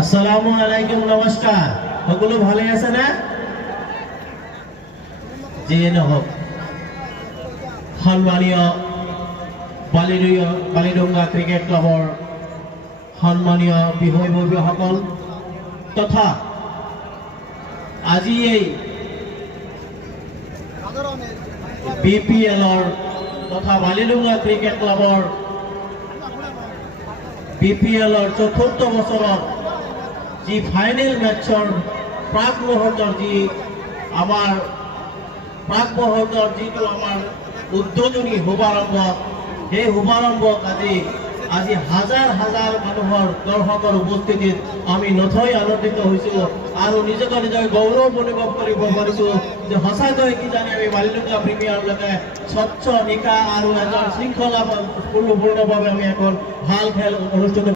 আসসালামু আলাইকুম, নমস্কাৰ। সকলো ভালে আছে না? যিয়ে নহওক, সন্মানীয় বালিডুংগা ক্ৰিকেট ক্লাবৰ সন্মানীয় বিষয়ববীয়াসকল তথা আজি এই BPL তথা বালিডুংগা ক্ৰিকেট ক্লাবৰ BPL চতুৰ্থ বছৰত যি ফাইনেল মেটছৰ প্ৰাক মুহূৰ্তৰ যিটো আমাৰ উদ্বোধনী শুভাৰম্ভ, সেই শুভাৰম্ভক আজি হাজাৰ হাজাৰ মানুহৰ দৰ্শকৰ উপস্থিতিত আমি নথৈ আনন্দিত হৈছোঁ আৰু নিজকে গৌৰৱ অনুভৱ কৰিব পাৰিছোঁ যে সঁচাকৈ কিজানি আমি বালিডুংগা প্ৰিমিয়াৰলৈকে স্বচ্ছ নিকা আৰু এজন শৃংখলাপূৰ্ণভাৱে আমি এখন ভাল খেল অনুষ্ঠিত